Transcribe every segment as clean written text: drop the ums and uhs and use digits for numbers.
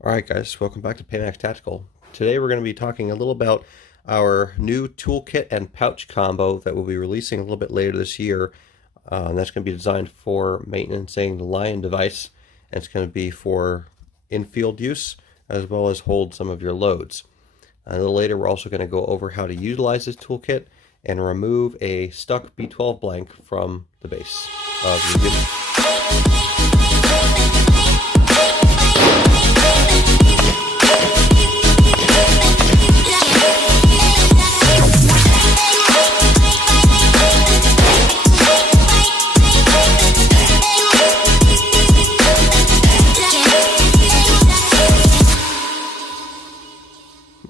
Alright guys, welcome back to Paymax Tactical. Today we're going to be talking a little about our new toolkit and pouch combo that we'll be releasing a little bit later this year. That's going to be designed for maintaining the L.I.O.N device, and it's going to be for in-field use as well as hold some of your loads. A little later we're also going to go over how to utilize this toolkit and remove a stuck B12 blank from the base of your unit.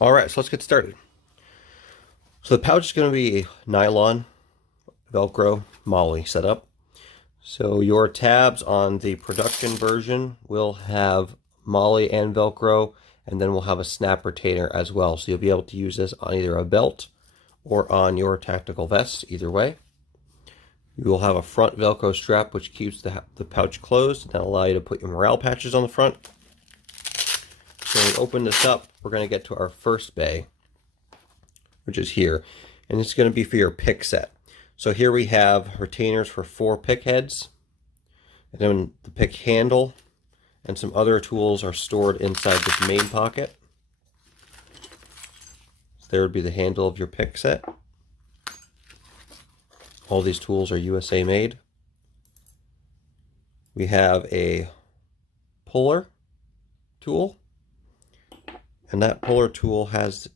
Alright, so let's get started. So the pouch is going to be nylon, Velcro, MOLLE setup. So your tabs on the production version will have MOLLE and Velcro, and then we'll have a snap retainer as well. So you'll be able to use this on either a belt or on your tactical vest, either way. You will have a front Velcro strap which keeps the pouch closed and that'll allow you to put your morale patches on the front. So when we open this up, we're going to get to our first bay, which is here, and it's going to be for your pick set. So here we have retainers for 4 pick heads, and then the pick handle and some other tools are stored inside this main pocket. So there would be the handle of your pick set. All these tools are USA made. We have a puller tool, and that puller tool has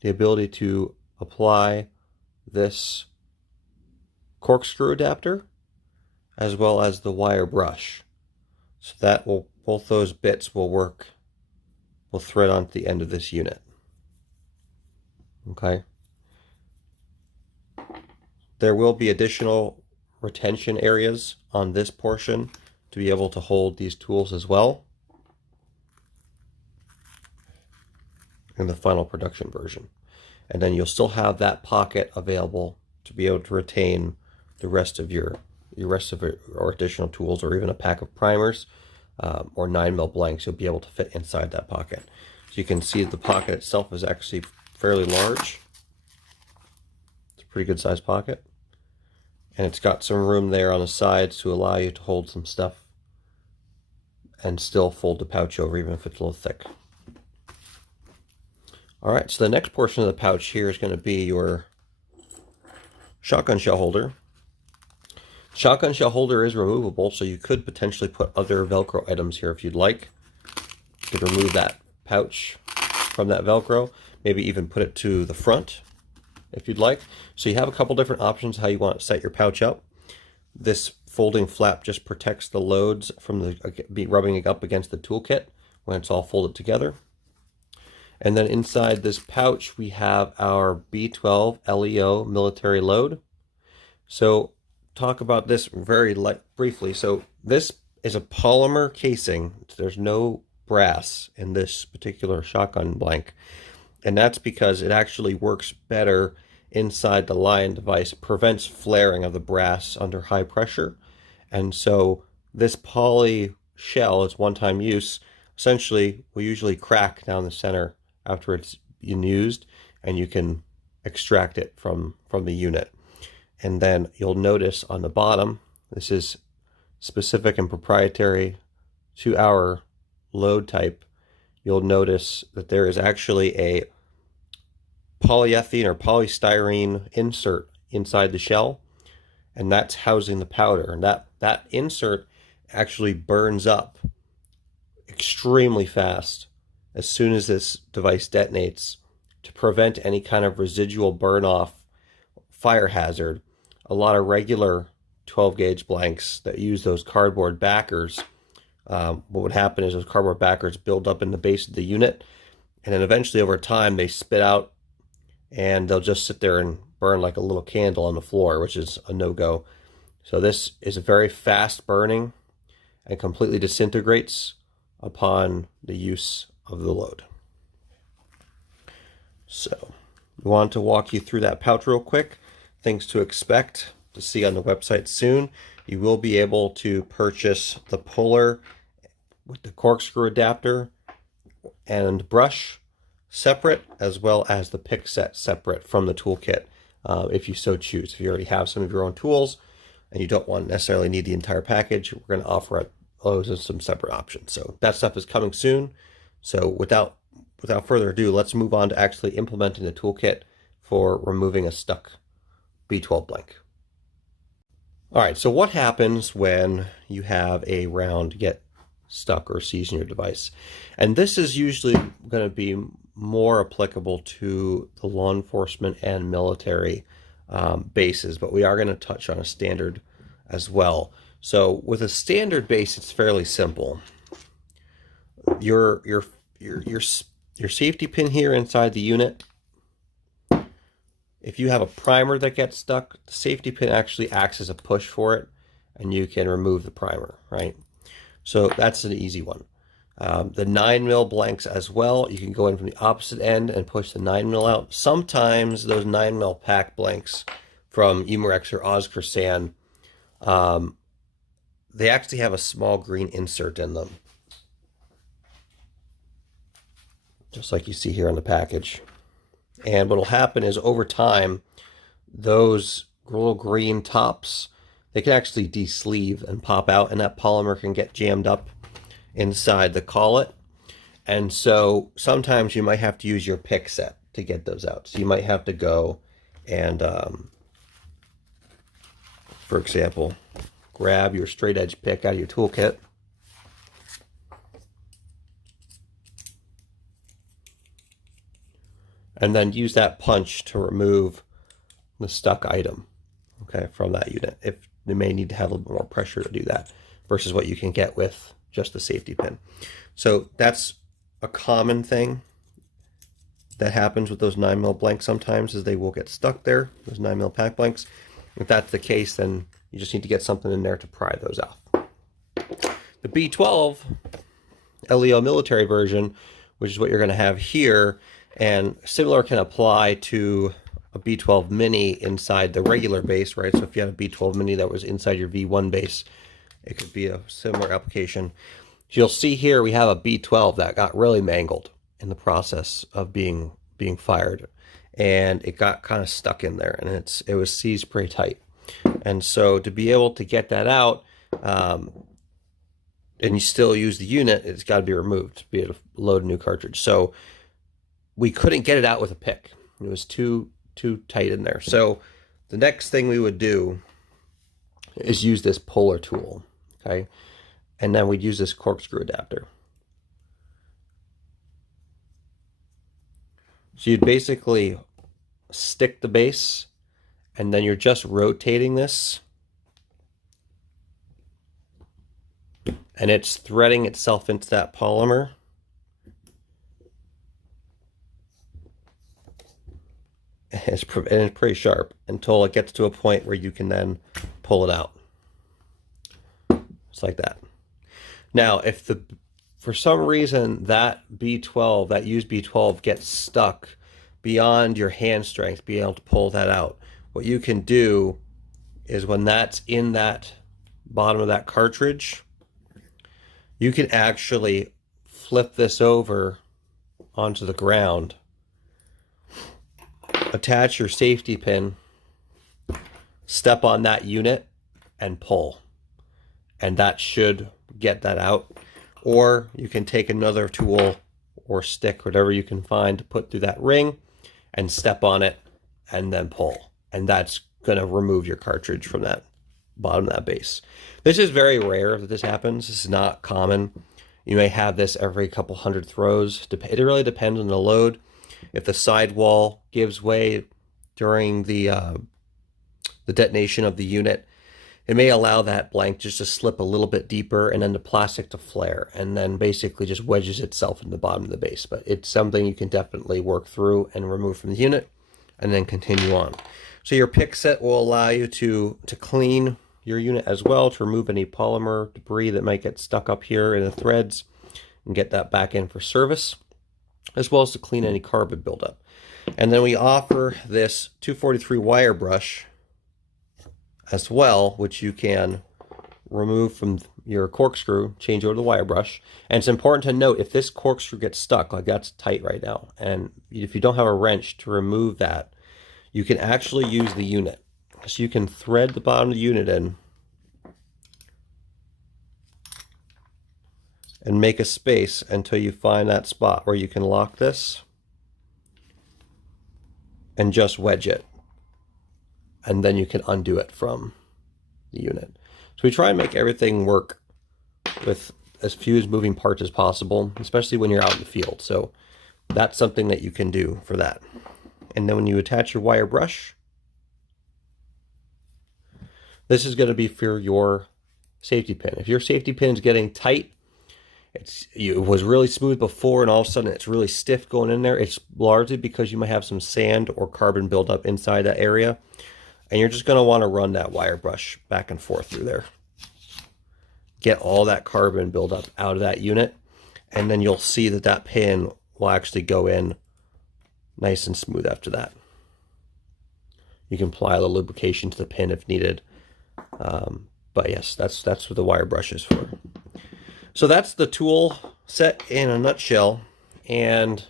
the ability to apply this corkscrew adapter as well as the wire brush. So that will, both those bits will thread onto the end of this unit. Okay. There will be additional retention areas on this portion to be able to hold these tools as well in the final production version. And then you'll still have that pocket available to be able to retain the rest of your or additional tools, or even a pack of primers or 9mm blanks. You'll be able to fit inside that pocket. So you can see the pocket itself is actually fairly large. It's a pretty good sized pocket, and it's got some room there on the sides to allow you to hold some stuff and still fold the pouch over even if it's a little thick. Alright, so the next portion of the pouch here is going to be your shotgun shell holder. Shotgun shell holder is removable, so you could potentially put other Velcro items here if you'd like. You could remove that pouch from that Velcro, maybe even put it to the front if you'd like. So you have a couple different options how you want to set your pouch up. This folding flap just protects the loads from rubbing up against the toolkit when it's all folded together. And then inside this pouch, we have our B12 L.I.O.N military load. So talk about this very briefly. So this is a polymer casing. There's no brass in this particular shotgun blank. And that's because it actually works better inside the L.I.O.N device. It prevents flaring of the brass under high pressure. And so this poly shell is one-time use. Essentially, we usually crack down the center after it's been used, and you can extract it from the unit. And then you'll notice on the bottom, this is specific and proprietary to our load type. You'll notice that there is actually a polyethylene or polystyrene insert inside the shell, and that's housing the powder. And that insert actually burns up extremely fast as soon as this device detonates, to prevent any kind of residual burn off fire hazard. A lot of regular 12 gauge blanks that use those cardboard backers, what would happen is those cardboard backers build up in the base of the unit, and then eventually over time they spit out and they'll just sit there and burn like a little candle on the floor, which is a no-go. So this is a very fast burning and completely disintegrates upon the use of the load. So we want to walk you through that pouch real quick. Things to expect to see on the website soon. You will be able to purchase the puller with the corkscrew adapter and brush separate, as well as the pick set separate from the toolkit, if you so choose. If you already have some of your own tools and you don't want necessarily need the entire package, we're going to offer those as some separate options. So that stuff is coming soon. So without further ado, let's move on to actually implementing the toolkit for removing a stuck B12 blank. All right, so what happens when you have a round get stuck or seized in your device? And this is usually going to be more applicable to the law enforcement and military bases, but we are going to touch on a standard as well. So with a standard base, it's fairly simple. Your safety pin here inside the unit, if you have a primer that gets stuck, the safety pin actually acts as a push for it, and you can remove the primer, right? So that's an easy one. The 9mm blanks as well, you can go in from the opposite end and push the 9mm out. Sometimes those 9mm pack blanks from Umarex or Ozcursan, they actually have a small green insert in them, just like you see here on the package. And what will happen is over time, those little green tops, they can actually de-sleeve and pop out, and that polymer can get jammed up inside the collet. And so sometimes you might have to use your pick set to get those out. So you might have to go and, for example, grab your straight edge pick out of your toolkit. And then use that punch to remove the stuck item, okay, from that unit. If you may need to have a little bit more pressure to do that versus what you can get with just the safety pin. So that's a common thing that happens with those 9mm blanks sometimes, is they will get stuck there, those 9mm pack blanks. If that's the case, then you just need to get something in there to pry those off. The B12 L.I.O. military version, which is what you're going to have here, and similar can apply to a B12 mini inside the regular base, right? So if you had a B12 mini that was inside your V1 base, it could be a similar application. You'll see here we have a B12 that got really mangled in the process of being fired, and it got kind of stuck in there, and it was seized pretty tight. And so to be able to get that out, and you still use the unit, it's got to be removed to be able to load a new cartridge. So we couldn't get it out with a pick. It was too tight in there. So the next thing we would do is use this puller tool, okay? And then we'd use this corkscrew adapter. So you'd basically stick the base, and then you're just rotating this, and it's threading itself into that polymer. And it's pretty sharp until it gets to a point where you can then pull it out. Just like that. Now, if for some reason that B12, that used B12 gets stuck beyond your hand strength, being able to pull that out, what you can do is when that's in that bottom of that cartridge, you can actually flip this over onto the ground, attach your safety pin, step on that unit, and pull. And that should get that out. Or you can take another tool or stick, whatever you can find, to put through that ring and step on it and then pull. And that's going to remove your cartridge from that bottom of that base. This is very rare that this happens. This is not common. You may have this every couple hundred throws. It really depends on the load. If the sidewall gives way during the detonation of the unit, it may allow that blank just to slip a little bit deeper and then the plastic to flare, and then basically just wedges itself in the bottom of the base. But it's something you can definitely work through and remove from the unit and then continue on. So your pick set will allow you to clean your unit as well, to remove any polymer debris that might get stuck up here in the threads and get that back in for service, as well as to clean any carbon buildup. And then we offer this 243 wire brush as well, which you can remove from your corkscrew, change over the wire brush. And it's important to note if this corkscrew gets stuck, like that's tight right now, and if you don't have a wrench to remove that, you can actually use the unit. So you can thread the bottom of the unit in and make a space until you find that spot where you can lock this and just wedge it. And then you can undo it from the unit. So we try and make everything work with as few moving parts as possible, especially when you're out in the field. So that's something that you can do for that. And then when you attach your wire brush, this is going to be for your safety pin. If your safety pin is getting tight, it was really smooth before and all of a sudden it's really stiff going in there, it's largely because you might have some sand or carbon buildup inside that area. And you're just going to want to run that wire brush back and forth through there. Get all that carbon buildup out of that unit. And then you'll see that that pin will actually go in nice and smooth after that. You can apply a little lubrication to the pin if needed. But yes, that's what the wire brush is for. So that's the tool set in a nutshell. And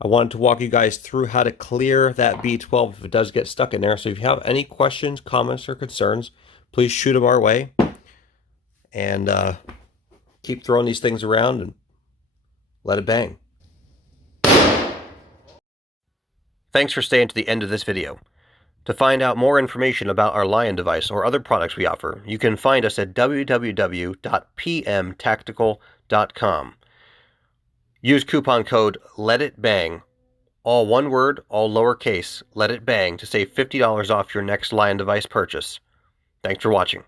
I wanted to walk you guys through how to clear that B12 if it does get stuck in there. So if you have any questions, comments, or concerns, please shoot them our way. And keep throwing these things around and let it bang. Thanks for staying to the end of this video. To find out more information about our L.I.O.N device or other products we offer, you can find us at www.pmtactical.com. Use coupon code LETITBANG, all one word, all lowercase, let it bang, to save $50 off your next L.I.O.N device purchase. Thanks for watching.